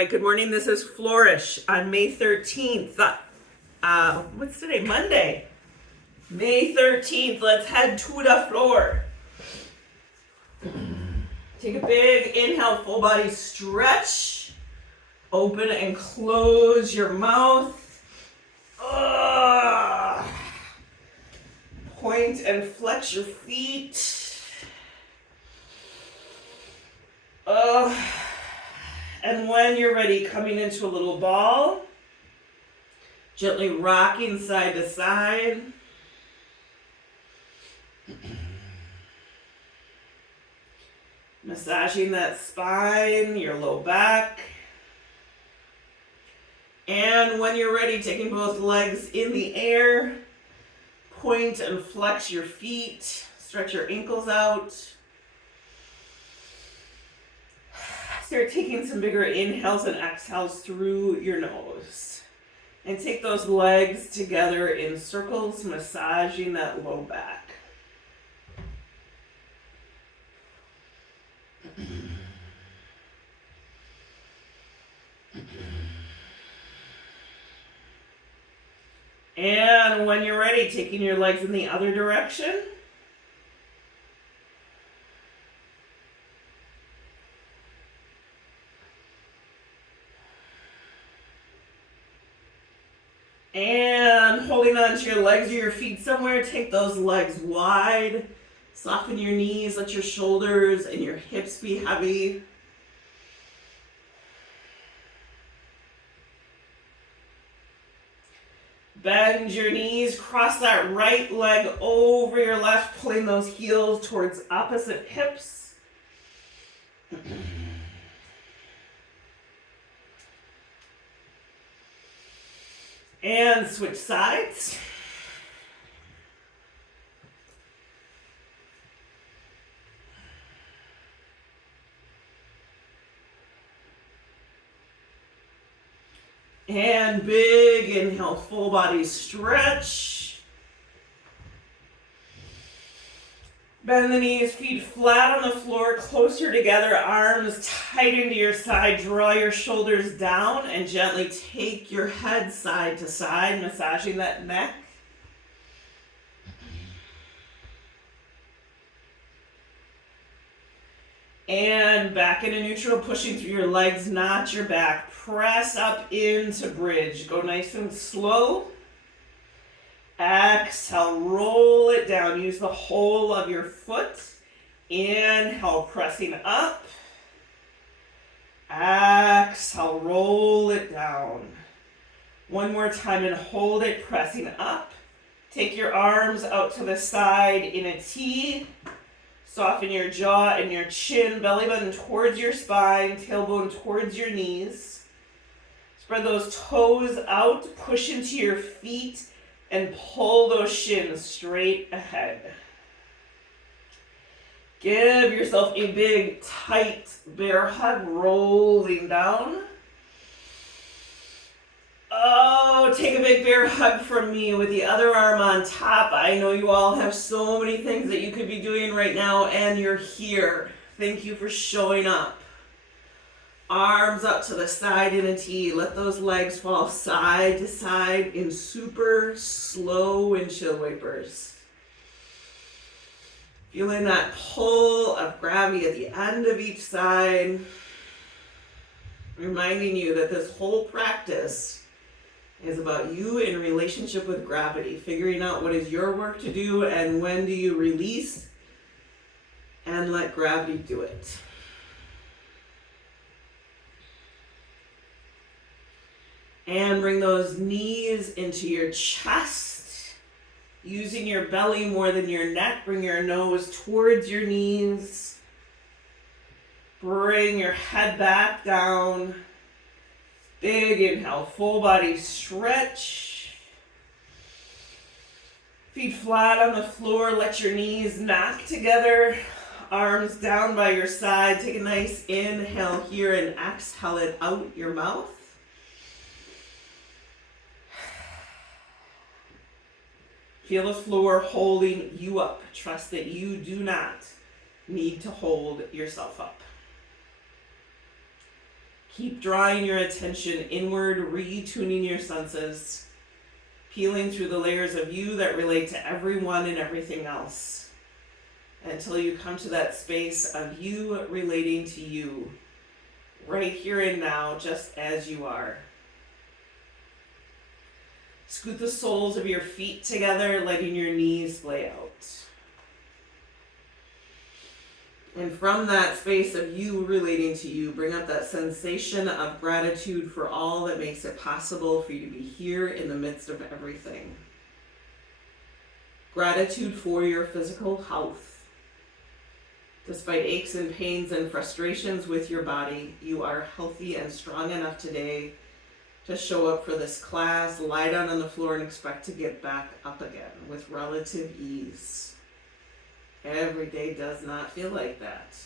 right, good morning. This is Flourish on May 13th. What's today? Monday. May 13th. Let's head to the floor. Take a big inhale, full body stretch. Open and close your mouth. Point and flex your feet. And when you're ready, coming into a little ball, gently rocking side to side. Massaging that spine, your low back. And when you're ready, taking both legs in the air, point and flex your feet, stretch your ankles out. Start taking some bigger inhales and exhales through your nose. And take those legs together in circles, massaging that low back. And when you're ready, taking your legs in the other direction. And holding on to your legs or your feet somewhere, take those legs wide. Soften your knees, let your shoulders and your hips be heavy. Bend your knees, cross that right leg over your left, pulling those heels towards opposite hips. And switch sides. And big inhale, full body stretch. Bend the knees, feet flat on the floor, closer together, arms tight into your side. Draw your shoulders down and gently take your head side to side, massaging that neck. And back into neutral, pushing through your legs, not your back. Press up into bridge. Go nice and slow. Exhale, roll it down. Use the whole of your foot. Inhale, pressing up. Exhale, roll it down. One more time and hold it, pressing up. Take your arms out to the side in a T. Soften your jaw and your chin, belly button towards your spine, tailbone towards your knees. Spread those toes out, push into your feet, and pull those shins straight ahead. Give yourself a big, tight bear hug, rolling down. Oh, take a big bear hug from me with the other arm on top. I know you all have so many things that you could be doing right now, and you're here. Thank you for showing up. Arms up to the side in a T. Let those legs fall side to side in super slow windshield wipers. Feeling that pull of gravity at the end of each side. Reminding you that this whole practice is about you in relationship with gravity, figuring out what is your work to do and when do you release and let gravity do it. And bring those knees into your chest, using your belly more than your neck. Bring your nose towards your knees. Bring your head back down. Big inhale, full body stretch. Feet flat on the floor, let your knees knock together. Arms down by your side. Take a nice inhale here and exhale it out your mouth. Feel the floor holding you up. Trust that you do not need to hold yourself up. Keep drawing your attention inward, retuning your senses, peeling through the layers of you that relate to everyone and everything else, until you come to that space of you relating to you, right here and now, just as you are. Scoot the soles of your feet together, letting your knees splay out. And from that space of you relating to you, bring up that sensation of gratitude for all that makes it possible for you to be here in the midst of everything. Gratitude for your physical health. Despite aches and pains and frustrations with your body, you are healthy and strong enough today to show up for this class, lie down on the floor, and expect to get back up again with relative ease. Every day does not feel like that.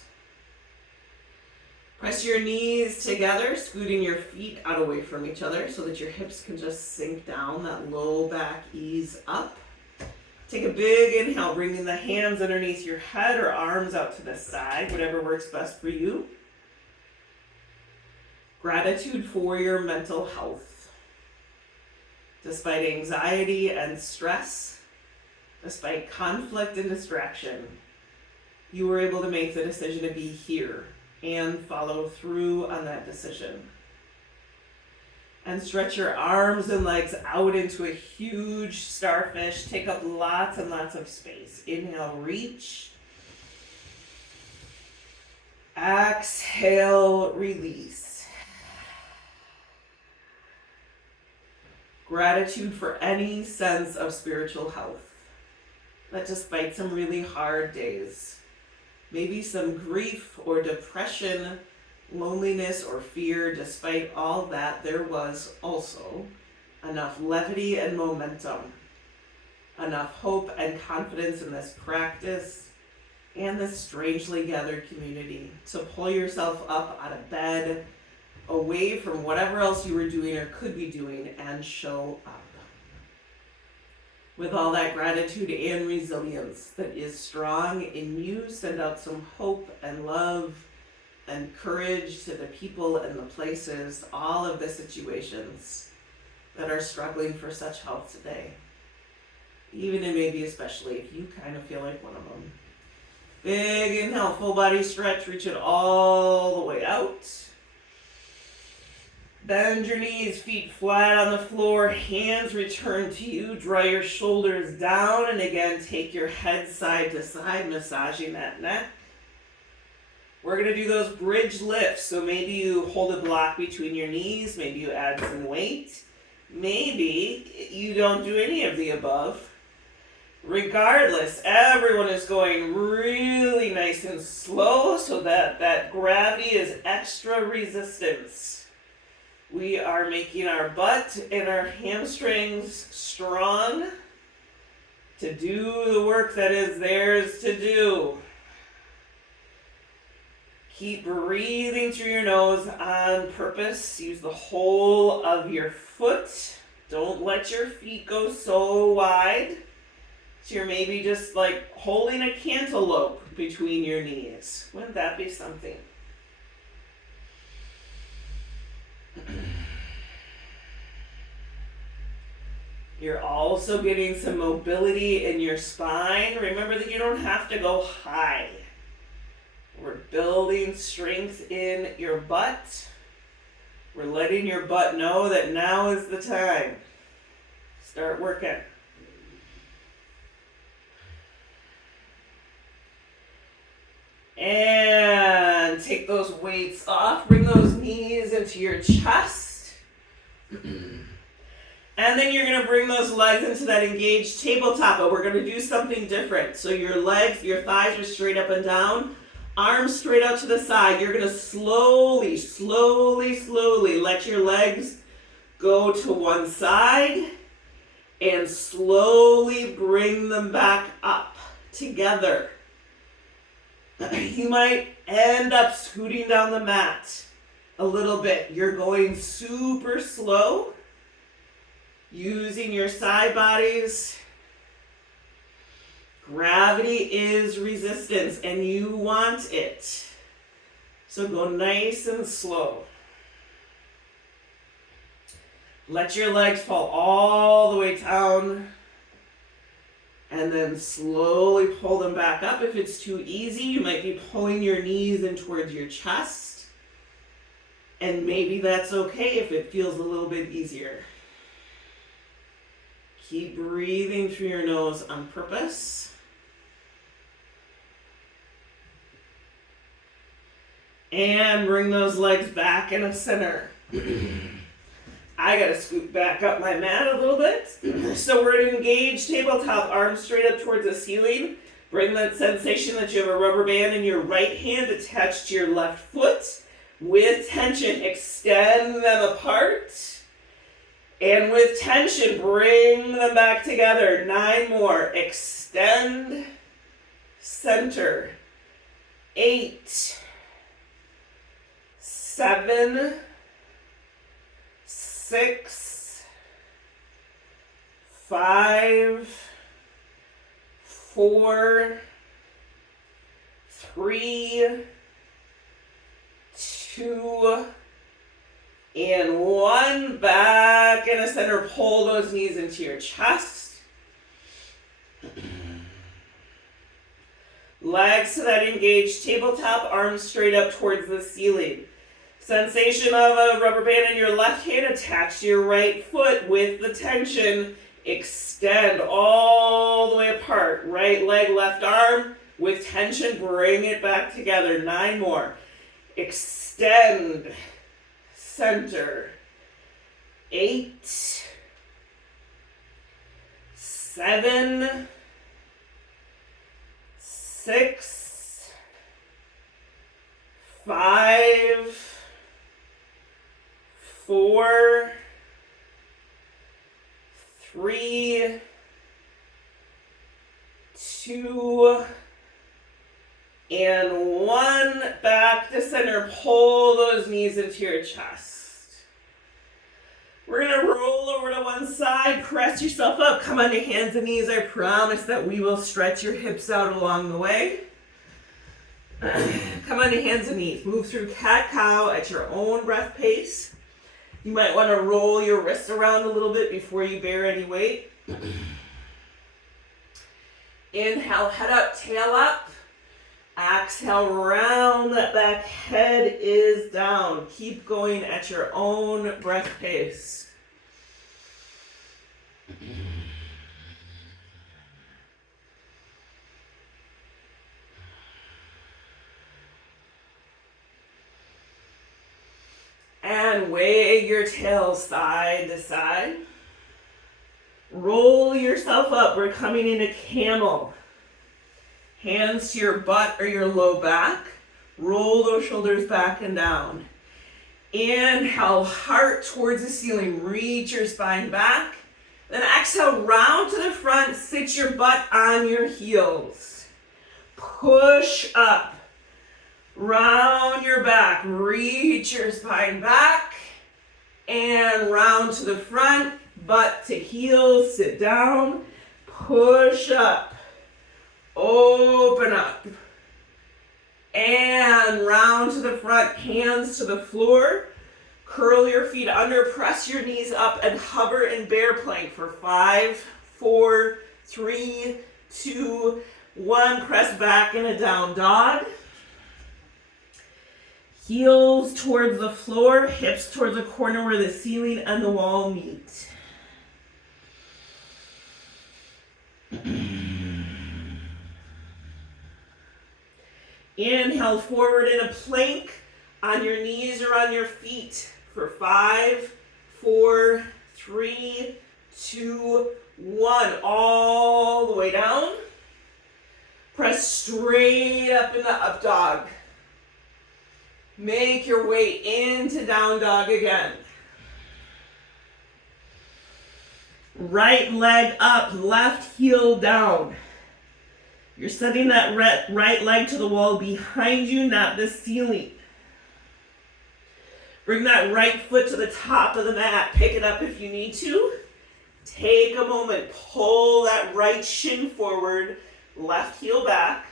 Press your knees together, scooting your feet out away from each other so that your hips can just sink down, that low back ease up. Take a big inhale, bringing the hands underneath your head or arms out to the side, whatever works best for you. Gratitude for your mental health. Despite anxiety and stress, despite conflict and distraction, you were able to make the decision to be here and follow through on that decision. And stretch your arms and legs out into a huge starfish. Take up lots and lots of space. Inhale, reach. Exhale, release. Gratitude for any sense of spiritual health. That despite some really hard days, maybe some grief or depression, loneliness or fear, despite all that, there was also enough levity and momentum, enough hope and confidence in this practice and this strangely gathered community to pull yourself up out of bed, away from whatever else you were doing or could be doing, and show up. With all that gratitude and resilience that is strong in you, send out some hope and love and courage to the people and the places, all of the situations that are struggling for such health today. Even and maybe especially if you kind of feel like one of them. Big inhale, full body stretch, reach it all the way out. Bend your knees, feet flat on the floor, hands return to you, draw your shoulders down, and again, take your head side to side, massaging that neck. We're going to do those bridge lifts, so maybe you hold a block between your knees, maybe you add some weight, maybe you don't do any of the above. Regardless, everyone is going really nice and slow so that gravity is extra resistance. We are making our butt and our hamstrings strong to do the work that is theirs to do. Keep breathing through your nose on purpose. Use the whole of your foot. Don't let your feet go so wide. So you're maybe just like holding a cantaloupe between your knees. Wouldn't that be something? You're also getting some mobility in your spine. Remember that you don't have to go high. We're building strength in your butt. We're letting your butt know that now is the time. Start working. And take those weights off. Bring those knees into your chest. And then you're going to bring those legs into that engaged tabletop, but we're going to do something different. So your legs, your thighs are straight up and down, arms straight out to the side. You're going to slowly let your legs go to one side and slowly bring them back up together. You might end up scooting down the mat a little bit. You're going super slow. Using your side bodies. Gravity is resistance and you want it. So go nice and slow. Let your legs fall all the way down. And then slowly pull them back up. If it's too easy, you might be pulling your knees in towards your chest. And maybe that's okay if it feels a little bit easier. Keep breathing through your nose on purpose. And bring those legs back in the center. I gotta scoot back up my mat a little bit. So we're in engaged tabletop, arms straight up towards the ceiling. Bring that sensation that you have a rubber band in your right hand attached to your left foot. With tension, extend them apart. And with tension, bring them back together. 9 more. Extend, center. 8, 7, 6, 5, 4, 3, 2, and 1. Back in the center. Pull those knees into your chest. Legs to that engaged tabletop, arms straight up towards the ceiling. Sensation of a rubber band in your left hand attached to your right foot. With the tension, extend all the way apart. Right leg, left arm. With tension, bring it back together. 9 more. Extend, center. 8, 7, 6, 5, 4, 3, 2, and 1. Back to center. Pull those knees into your chest. We're going to roll over to one side, press yourself up, come on your hands and knees. I promise that we will stretch your hips out along the way. Come on your hands and knees. Move through cat-cow at your own breath pace. You might want to roll your wrists around a little bit before you bear any weight. Inhale, head up, tail up. Exhale, round that back, head is down. Keep going at your own breath pace. And wag your tail side to side. Roll yourself up. We're coming into camel. Hands to your butt or your low back. Roll those shoulders back and down. Inhale, heart towards the ceiling. Reach your spine back. Then exhale, round to the front. Sit your butt on your heels. Push up. Round your back. Reach your spine back. And round to the front. Butt to heels. Sit down. Push up. Open up. And round to the front, hands to the floor. Curl your feet under, press your knees up, and hover in bear plank for 5, 4, 3, 2, 1. Press back in a down dog. Heels towards the floor, hips towards the corner where the ceiling and the wall meet. Inhale forward in a plank on your knees or on your feet for 5, 4, 3, 2, 1. All the way down. Press straight up in the up dog. Make your way into down dog again. Right leg up, left heel down. You're setting that right leg to the wall behind you, not the ceiling. Bring that right foot to the top of the mat. Pick it up if you need to. Take a moment. Pull that right shin forward, left heel back.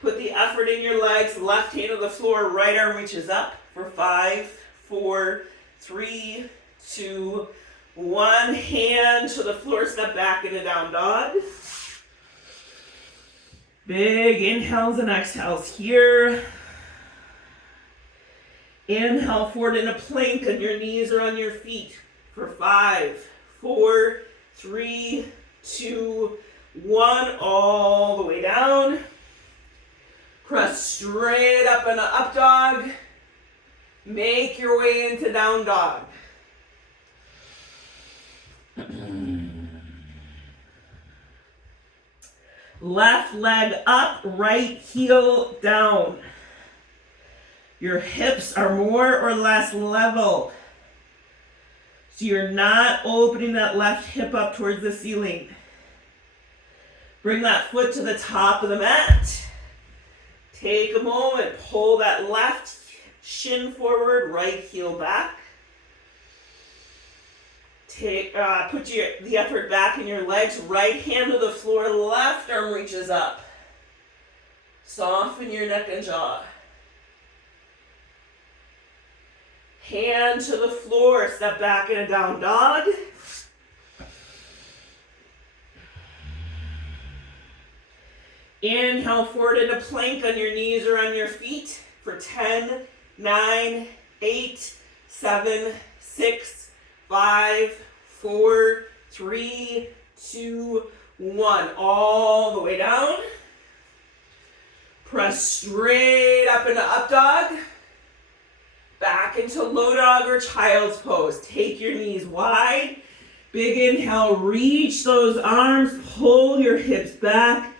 Put the effort in your legs. Left hand on the floor, right arm reaches up for 5, 4, 3, 2, 1. Hand to the floor, step back into down dog. Big inhales and exhales here. Inhale forward in a plank on your knees or on your feet for 5, 4, 3, 2, 1. All the way down. Press straight up in an up dog. Make your way into down dog. Left leg up, right heel down. Your hips are more or less level. So you're not opening that left hip up towards the ceiling. Bring that foot to the top of the mat. Take a moment, pull that left shin forward, right heel back. Put the effort back in your legs. Right hand to the floor, left arm reaches up. Soften your neck and jaw. Hand to the floor, step back in a down dog. Inhale forward into plank on your knees or on your feet for 10, 9, 8, 7, 6, 5, 4, 3, 2, 1. All the way down. Press straight up into up dog. Back into low dog or child's pose. Take your knees wide. Big inhale, reach those arms, pull your hips back,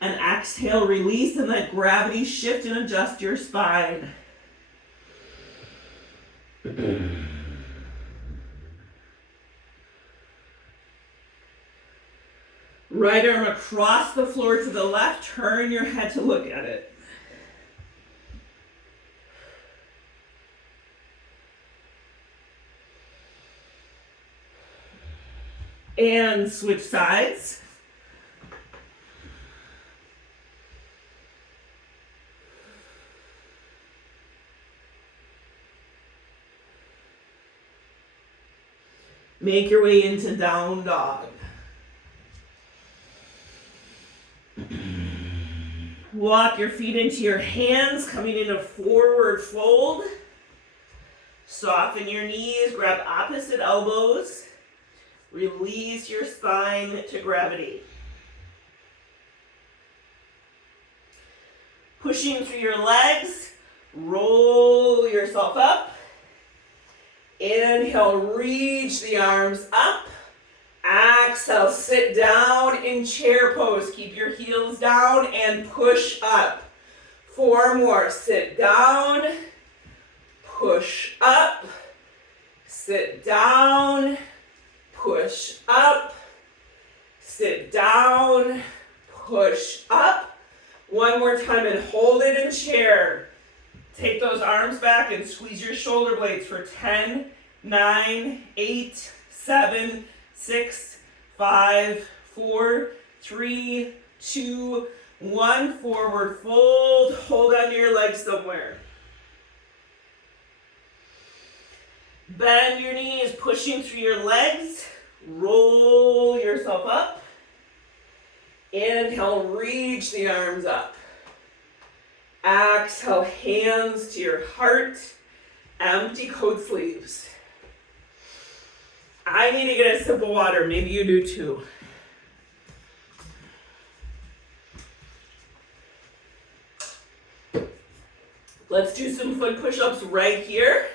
and exhale, release, and let gravity shift and adjust your spine. Right arm across the floor to the left, turn your head to look at it. And switch sides. Make your way into down dog. Walk your feet into your hands, coming into forward fold. Soften your knees, grab opposite elbows. Release your spine to gravity. Pushing through your legs, roll yourself up. Inhale, reach the arms up. Exhale, sit down in chair pose. Keep your heels down and push up. 4 more. Sit down, push up, sit down, push up, sit down, push up. 1 more time and hold it in chair. Take those arms back and squeeze your shoulder blades for 10, 9, 8, 7, 6, 5, 4, 3, 2, 1. Forward fold. Hold onto your legs somewhere. Bend your knees, pushing through your legs. Roll yourself up. Inhale, reach the arms up. Exhale, hands to your heart. Empty coat sleeves. I need to get a sip of water. Maybe you do too. Let's do some foot push-ups right here.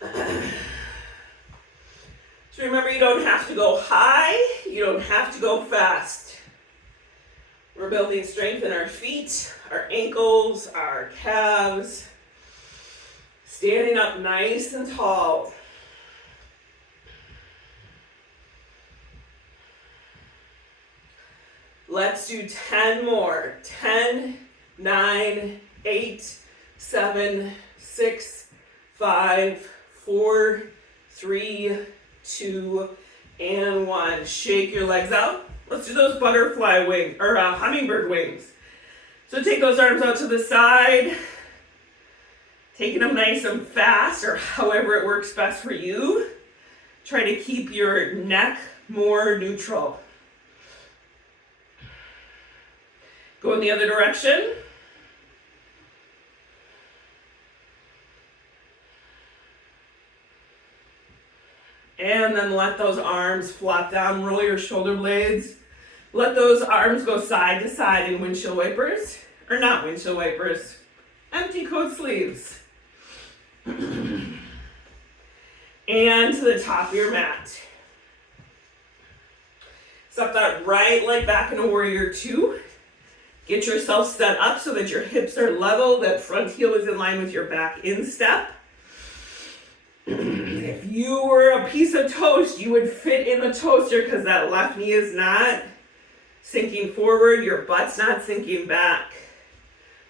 So remember, you don't have to go high. You don't have to go fast. We're building strength in our feet, our ankles, our calves. Standing up nice and tall. Let's do 10 more. 10, 9, 8, 7, 6, 5, 4, 3, 2, and 1. Shake your legs out. Let's do those butterfly wings, or hummingbird wings. So take those arms out to the side. Taking them nice and fast, or however it works best for you. Try to keep your neck more neutral. Go in the other direction. And then let those arms flop down, roll your shoulder blades. Let those arms go side to side in windshield wipers, or not windshield wipers, empty coat sleeves. And to the top of your mat. Step that right leg back into warrior two. Get yourself set up so that your hips are level, that front heel is in line with your back instep. If you were a piece of toast, you would fit in the toaster because that left knee is not sinking forward, your butt's not sinking back.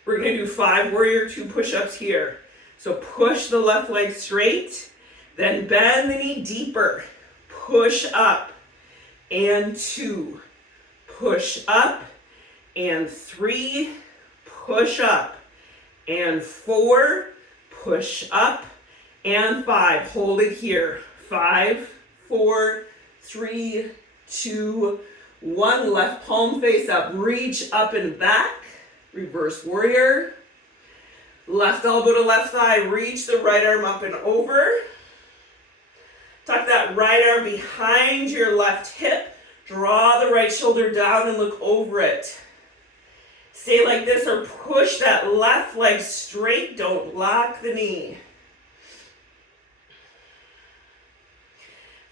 We're going to do 5 warrior two push-ups here. So push the left leg straight, then bend the knee deeper. Push up, and 2. Push up, and 3. Push up, and 4. Push up, and 5. Hold it here. 5, 4, 3, 2, 1. Left palm face up. Reach up and back. Reverse warrior. Left elbow to left thigh. Reach the right arm up and over. Tuck that right arm behind your left hip. Draw the right shoulder down and look over it. Stay like this or push that left leg straight. Don't lock the knee.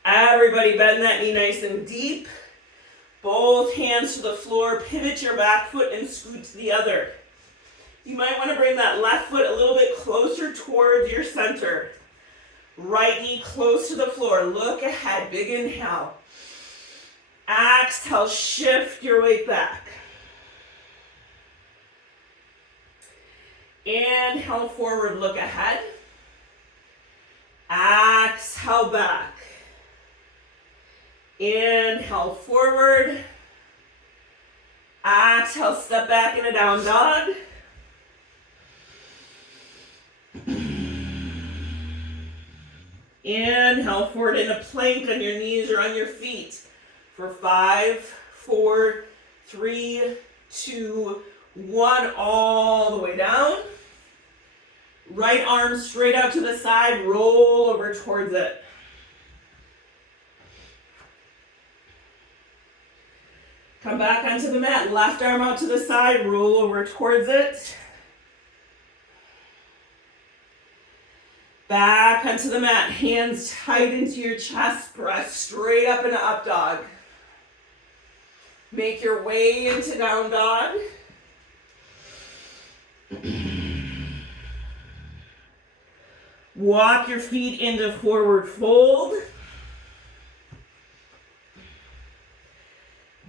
Everybody bend that knee nice and deep. Both hands to the floor. Pivot your back foot and scoot to the other. You might want to bring that left foot a little bit closer towards your center. Right knee close to the floor. Look ahead. Big inhale. Exhale. Shift your weight back. Inhale forward. Look ahead. Exhale back. Inhale forward. Exhale, step back in a down dog. Inhale forward in a plank on your knees or on your feet for 5, 4, 3, 2, 1. All the way down. Right arm straight out to the side. Roll over towards it. Come back onto the mat, left arm out to the side, roll over towards it. Back onto the mat, hands tight into your chest, press straight up into up dog. Make your way into down dog. Walk your feet into forward fold.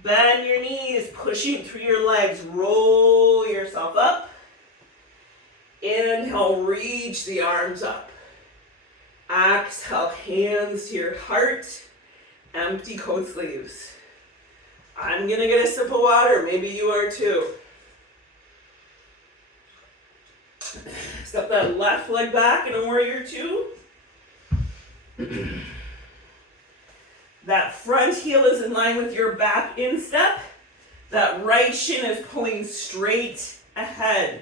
Bend your knees, pushing through your legs. Roll yourself up. Inhale, reach the arms up. Exhale, hands to your heart. Empty coat sleeves. I'm going to get a sip of water. Maybe you are too. Step that left leg back in a warrior two. That front heel is in line with your back instep. That right shin is pulling straight ahead.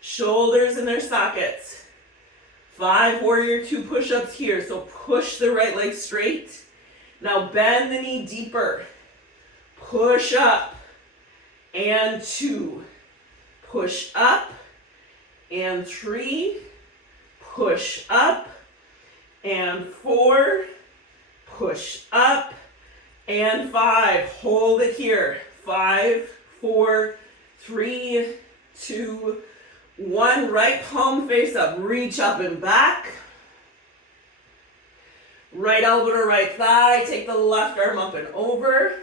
Shoulders in their sockets. 5 warrior two push-ups here. So push the right leg straight. Now bend the knee deeper. Push up. And 2. Push up. And 3. Push up. And 4. Push up, and 5. Hold it here. 5, 4, 3, 2, 1. Right palm face up. Reach up and back. Right elbow to right thigh. Take the left arm up and over.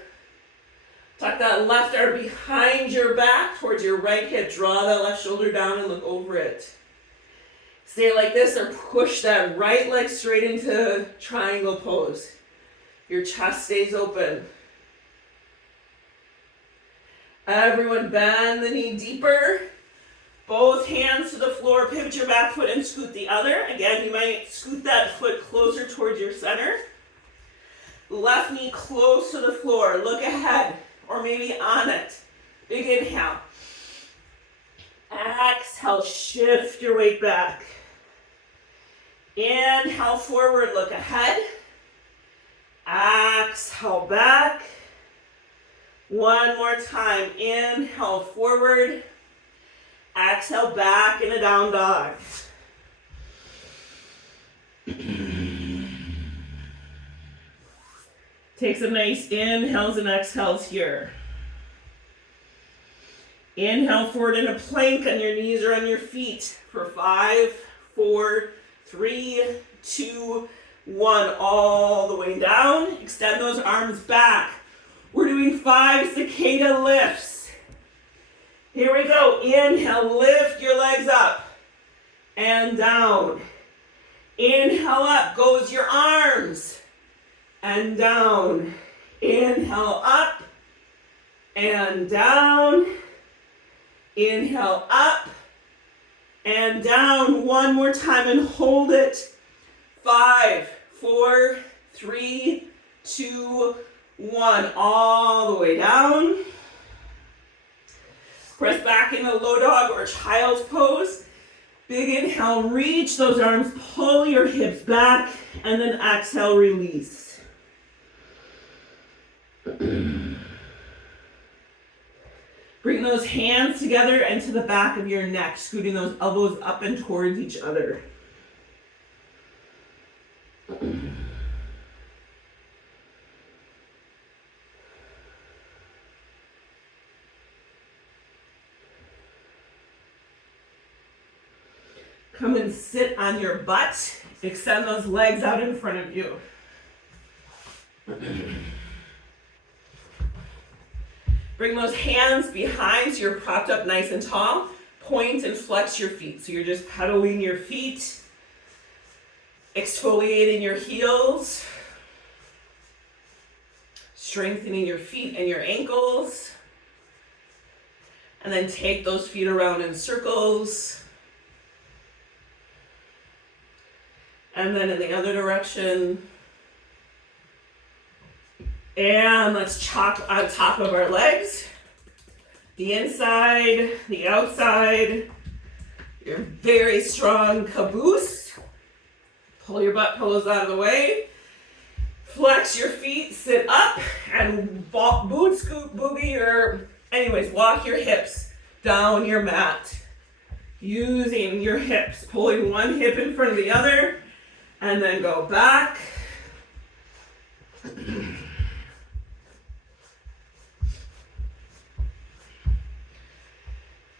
Tuck that left arm behind your back towards your right hip. Draw that left shoulder down and look over it. Stay like this or push that right leg straight into triangle pose. Your chest stays open. Everyone bend the knee deeper. Both hands to the floor, pivot your back foot and scoot the other. Again, you might scoot that foot closer towards your center. Left knee close to the floor, look ahead, or maybe on it. Big inhale. Exhale, shift your weight back. Inhale forward, look ahead. Exhale back. One more time, inhale forward. Exhale back in a down dog. Take some nice inhales and exhales here. Inhale forward in a plank on your knees or on your feet for 5, 4, 3, 2, 1. All the way down. Extend those arms back. We're doing 5 cicada lifts. Here we go. Inhale, lift your legs up and down. Inhale, up goes your arms and down. Inhale, up and down. Inhale, up and down. One more time and hold it. 5, 4, 3, 2, 1. All the way down. Press back in a low dog or child's pose. Big inhale, reach those arms, pull your hips back, and then exhale, release. Bring those hands together and to the back of your neck, scooting those elbows up and towards each other. Come and sit on your butt. Extend those legs out in front of you. Bring those hands behind so you're propped up nice and tall. Point and flex your feet. So you're just pedaling your feet, exfoliating your heels, strengthening your feet and your ankles. And then take those feet around in circles. And then in the other direction. And let's chop on top of our legs. The inside, the outside. Your very strong caboose. Pull your butt pillows out of the way. Flex your feet, sit up, and boot scoot boogie walk your hips down your mat. Using your hips, pulling one hip in front of the other. And then go back.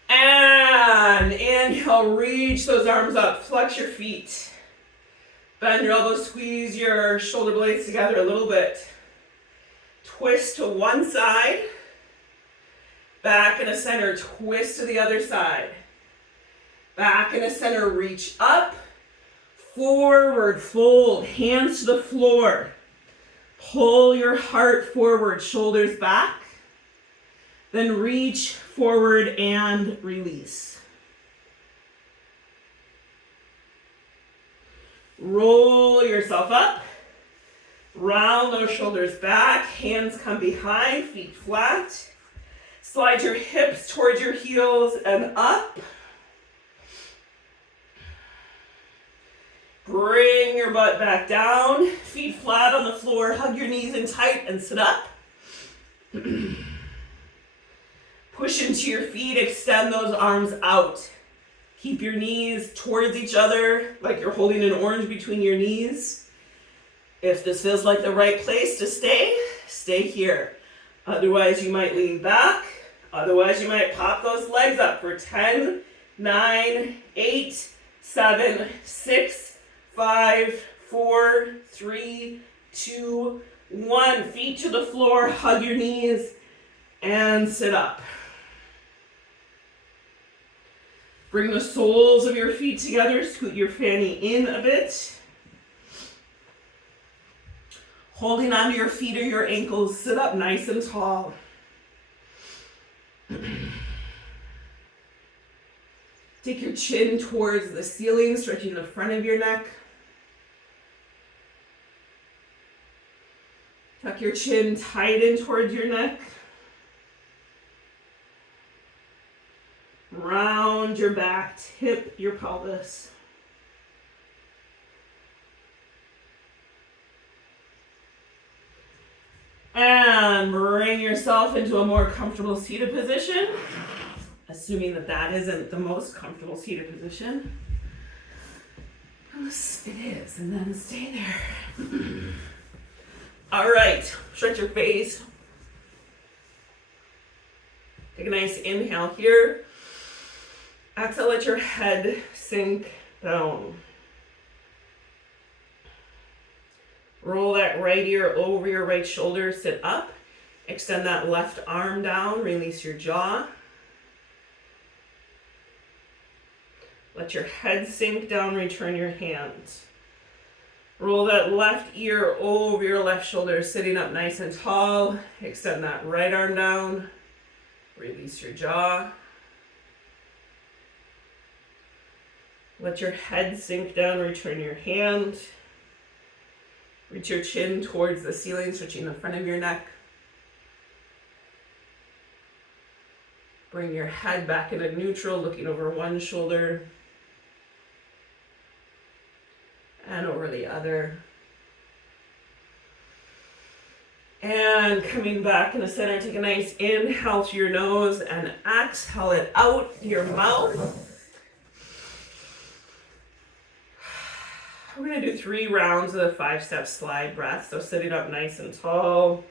And inhale, reach those arms up, flex your feet. Bend your elbows, squeeze your shoulder blades together a little bit. Twist to one side. Back in a center, twist to the other side. Back in a center, reach up. Forward fold, hands to the floor. Pull your heart forward, shoulders back. Then reach forward and release. Roll yourself up. Round those shoulders back. Hands come behind, feet flat. Slide your hips towards your heels and up. Bring your butt back down, feet flat on the floor, hug your knees in tight and sit up. Push into your feet, extend those arms out. Keep your knees towards each other, like you're holding an orange between your knees. If this feels like the right place to stay, stay here. Otherwise, you might lean back. Otherwise, you might pop those legs up for 10, 9, 8, 7, 6, 5, 4, 3, 2, 1. Feet to the floor, hug your knees, and sit up. Bring the soles of your feet together, scoot your fanny in a bit. Holding onto your feet or your ankles, sit up nice and tall. Take your chin towards the ceiling, stretching the front of your neck. Tuck your chin tight in towards your neck. Round your back, tip your pelvis. And bring yourself into a more comfortable seated position, assuming that that isn't the most comfortable seated position. Unless it is, and then stay there. All right, stretch your face. Take a nice inhale here. Exhale, let your head sink down. Roll that right ear over your right shoulder, sit up. Extend that left arm down, release your jaw. Let your head sink down, return your hands. Roll that left ear over your left shoulder, sitting up nice and tall. Extend that right arm down, release your jaw. Let your head sink down, return your hand. Reach your chin towards the ceiling, stretching the front of your neck. Bring your head back into neutral, looking over one shoulder and over the other. And coming back in the center, take a nice inhale to your nose and exhale it out your mouth. We're going to do 3 rounds of the 5-step slide breath. So sitting up nice and tall.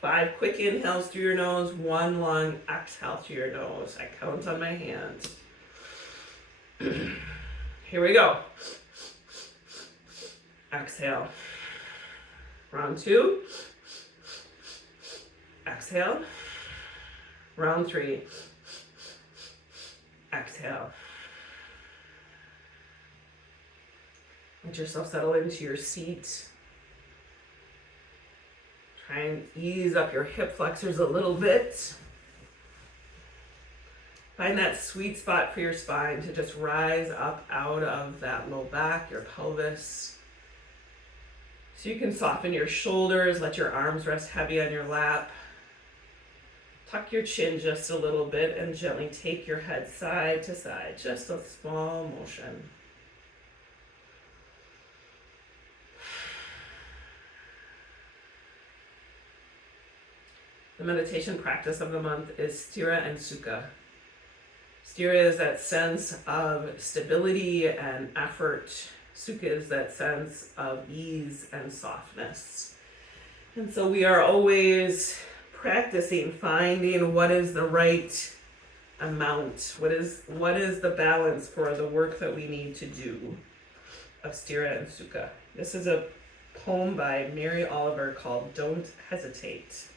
5 quick inhales through your nose, 1 long exhale through your nose. I count on my hands. Here we go. Exhale. Round 2. Exhale. Round 3. Exhale. Let yourself settle into your seat. Try and ease up your hip flexors a little bit. Find that sweet spot for your spine to just rise up out of that low back, your pelvis. So you can soften your shoulders, let your arms rest heavy on your lap. Tuck your chin just a little bit and gently take your head side to side, just a small motion. The meditation practice of the month is sthira and sukha. Sthira is that sense of stability and effort. Sukha is that sense of ease and softness. And so we are always practicing, finding what is the right amount, what is the balance for the work that we need to do of sthira and sukha. This is a poem by Mary Oliver called Don't Hesitate.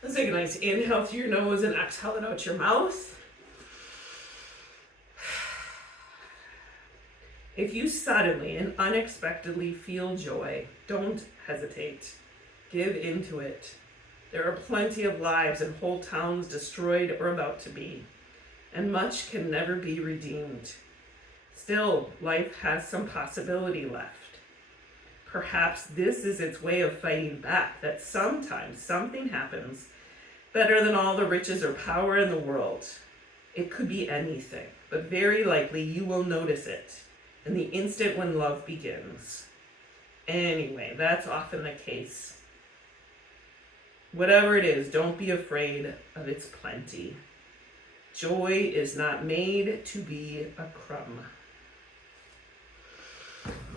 Let's take a nice inhale through your nose and exhale it out your mouth. If you suddenly and unexpectedly feel joy, don't hesitate. Give into it. There are plenty of lives and whole towns destroyed or about to be, and much can never be redeemed. Still, life has some possibility left. Perhaps this is its way of fighting back, that sometimes something happens better than all the riches or power in the world. It could be anything, but very likely you will notice it in the instant when love begins. Anyway, that's often the case. Whatever it is, don't be afraid of its plenty. Joy is not made to be a crumb.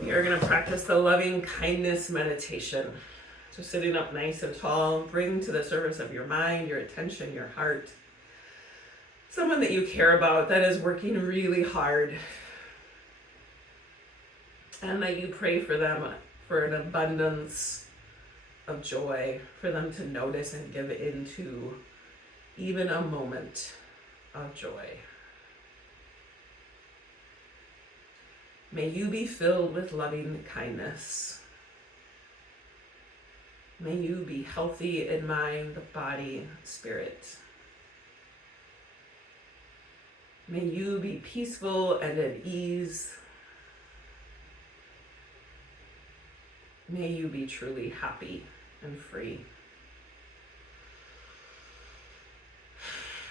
We are going to practice the loving kindness meditation. So sitting up nice and tall, bring to the surface of your mind, your attention, your heart, someone that you care about that is working really hard, and that you pray for them for an abundance of joy, for them to notice and give into even a moment of joy. May you be filled with loving kindness. May you be healthy in mind, body, spirit. May you be peaceful and at ease. May you be truly happy and free.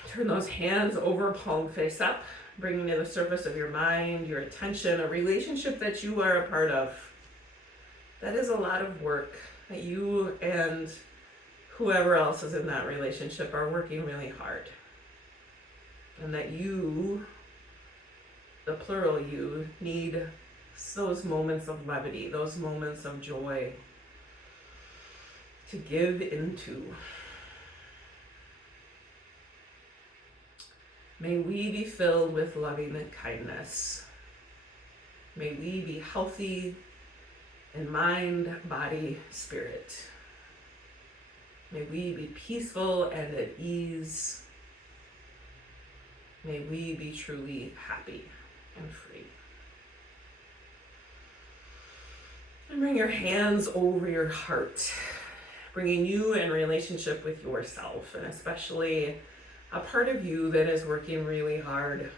Turn those hands over, palm face up, bringing to the surface of your mind, your attention, a relationship that you are a part of. That is a lot of work that you and whoever else is in that relationship are working really hard. And that you, the plural you, need those moments of levity, those moments of joy to give into. May we be filled with loving and kindness. May we be healthy in mind, body, spirit. May we be peaceful and at ease. May we be truly happy and free. And bring your hands over your heart, bringing you in relationship with yourself, and especially a part of you that is working really hard,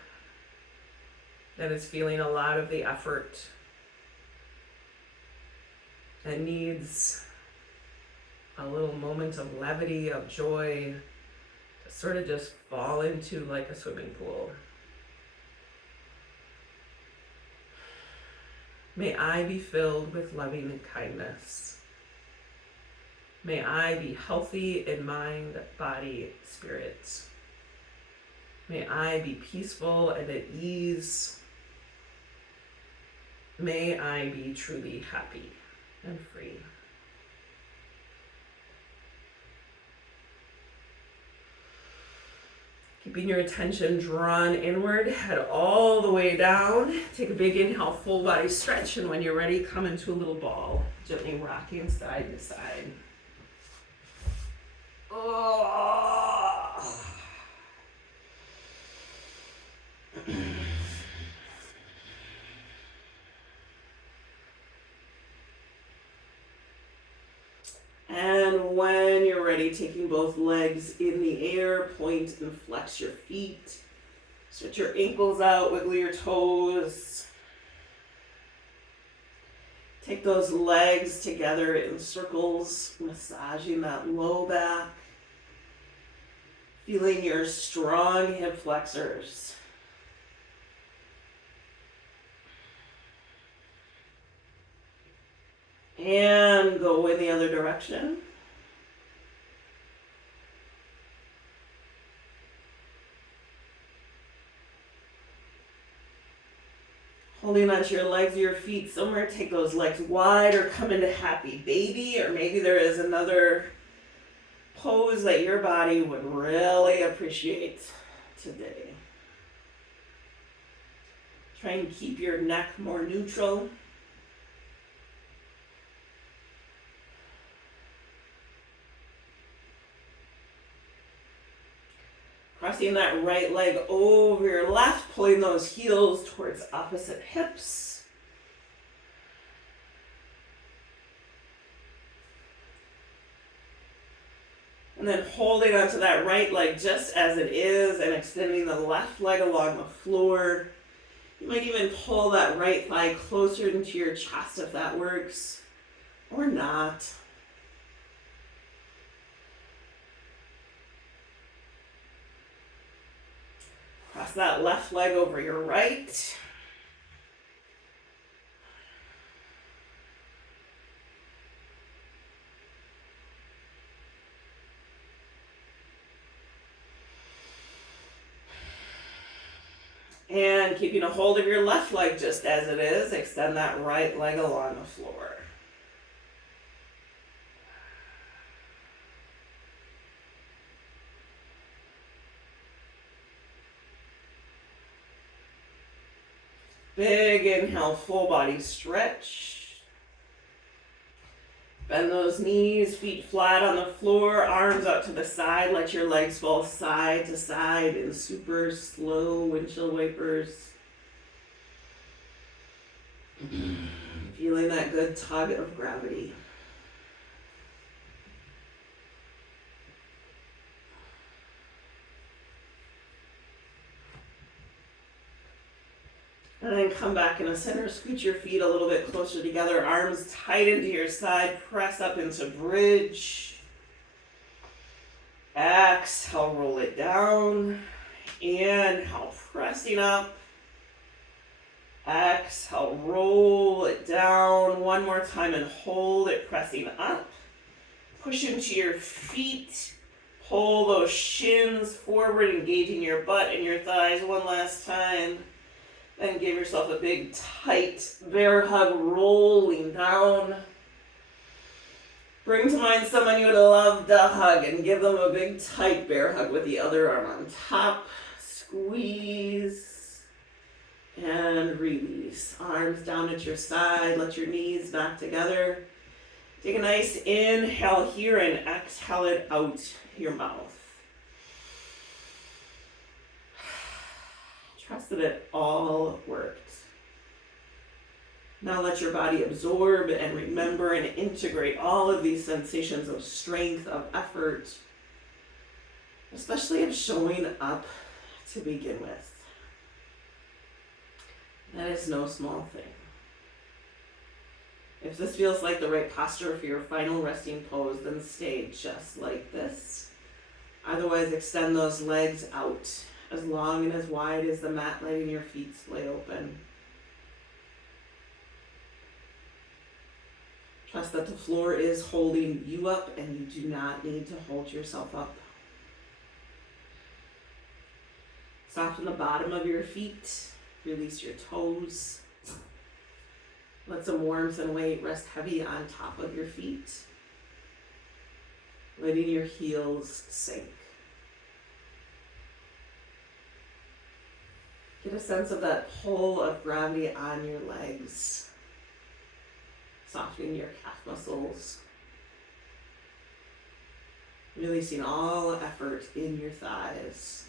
that is feeling a lot of the effort, that needs a little moment of levity, of joy, to sort of just fall into like a swimming pool. May I be filled with loving and kindness. May I be healthy in mind, body, spirit. May I be peaceful and at ease. May I be truly happy and free. Keeping your attention drawn inward, head all the way down. Take a big inhale, full body stretch, and when you're ready, come into a little ball, gently rocking side to side. Oh. And when you're ready, taking both legs in the air, point and flex your feet. Stretch your ankles out, wiggle your toes. Take those legs together in circles, massaging that low back. Feeling your strong hip flexors. And go in the other direction. Holding onto your legs or your feet somewhere, take those legs wide or come into happy baby, or maybe there is another pose that your body would really appreciate today. Try and keep your neck more neutral. Crossing that right leg over your left, pulling those heels towards opposite hips. And then holding onto that right leg just as it is and extending the left leg along the floor. You might even pull that right thigh closer into your chest if that works, or not. Cross that left leg over your right. And keeping a hold of your left leg just as it is, extend that right leg along the floor. Big inhale, full body stretch. Bend those knees, feet flat on the floor, arms out to the side. Let your legs fall side to side in super slow windshield wipers. Feeling that good tug of gravity. And then come back in a center, scoot your feet a little bit closer together, arms tight into your side, press up into bridge. Exhale, roll it down. Inhale, pressing up. Exhale, roll it down. One more time and hold it, pressing up. Push into your feet. Pull those shins forward, engaging your butt and your thighs one last time. Then give yourself a big, tight bear hug, rolling down. Bring to mind someone you would love to hug and give them a big, tight bear hug with the other arm on top. Squeeze and release. Arms down at your side. Let your knees knock together. Take a nice inhale here and exhale it out your mouth. Trust that it all worked. Now let your body absorb and remember and integrate all of these sensations of strength, of effort, especially of showing up to begin with. That is no small thing. If this feels like the right posture for your final resting pose, then stay just like this. Otherwise, extend those legs out as long and as wide as the mat, letting your feet splay open. Trust that the floor is holding you up and you do not need to hold yourself up. Soften the bottom of your feet. Release your toes. Let some warmth and weight rest heavy on top of your feet. Letting your heels sink. Get a sense of that pull of gravity on your legs. Softening your calf muscles. Releasing all effort in your thighs.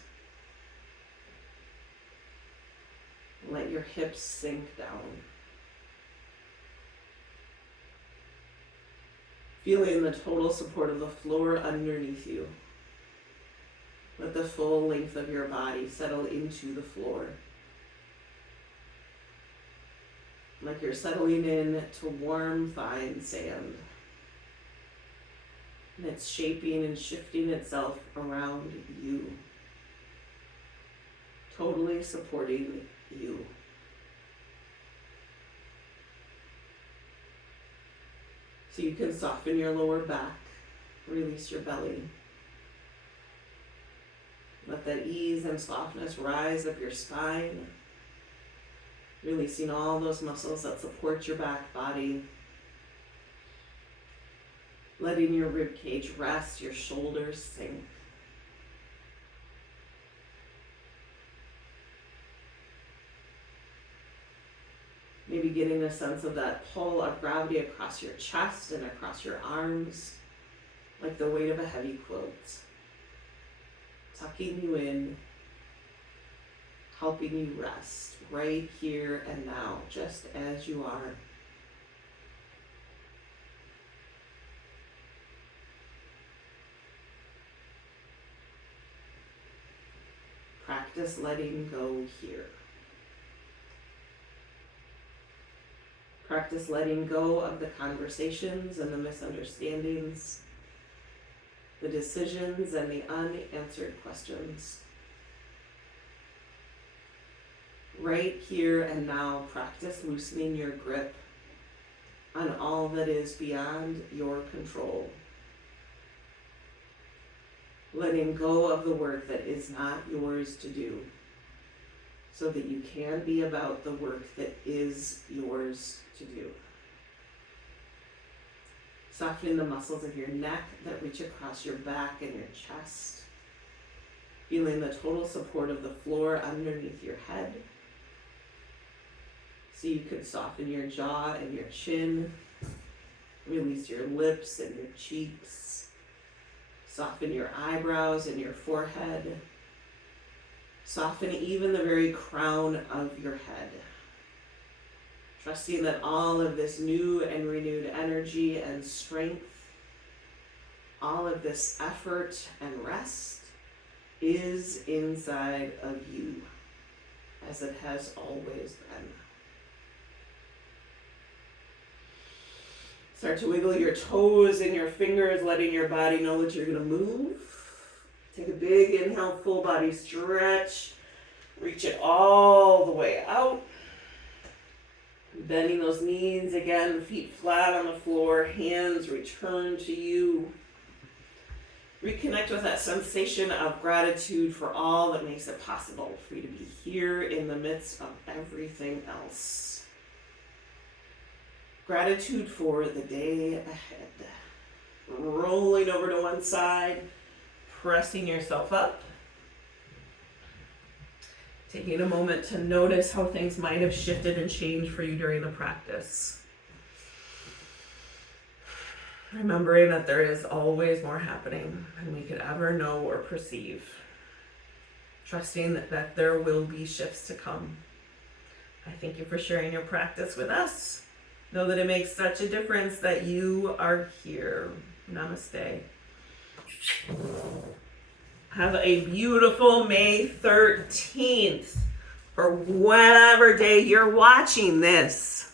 Let your hips sink down. Feeling the total support of the floor underneath you. Let the full length of your body settle into the floor. Like you're settling in to warm, fine sand. And it's shaping and shifting itself around you. Totally supporting you. So you can soften your lower back, release your belly. Let that ease and softness rise up your spine, releasing all those muscles that support your back body. Letting your rib cage rest, your shoulders sink. Maybe getting a sense of that pull of gravity across your chest and across your arms, like the weight of a heavy quilt. Tucking you in, helping you rest right here and now, just as you are. Practice letting go here. Practice letting go of the conversations and the misunderstandings, the decisions and the unanswered questions. Right here and now, practice loosening your grip on all that is beyond your control. Letting go of the work that is not yours to do, so that you can be about the work that is yours to do. Softening the muscles of your neck that reach across your back and your chest. Feeling the total support of the floor underneath your head. So you could soften your jaw and your chin. Release your lips and your cheeks. Soften your eyebrows and your forehead. Soften even the very crown of your head. Trusting that all of this new and renewed energy and strength, all of this effort and rest is inside of you as it has always been. Start to wiggle your toes and your fingers, letting your body know that you're going to move. Take a big inhale, full body stretch. Reach it all the way out. Bending those knees again, feet flat on the floor, hands return to you. Reconnect with that sensation of gratitude for all that makes it possible for you to be here in the midst of everything else. Gratitude for the day ahead. Rolling over to one side, pressing yourself up. Taking a moment to notice how things might have shifted and changed for you during the practice. Remembering that there is always more happening than we could ever know or perceive. Trusting that there will be shifts to come. I thank you for sharing your practice with us. Know that it makes such a difference that you are here. Namaste. Have a beautiful May 13th, or whatever day you're watching this.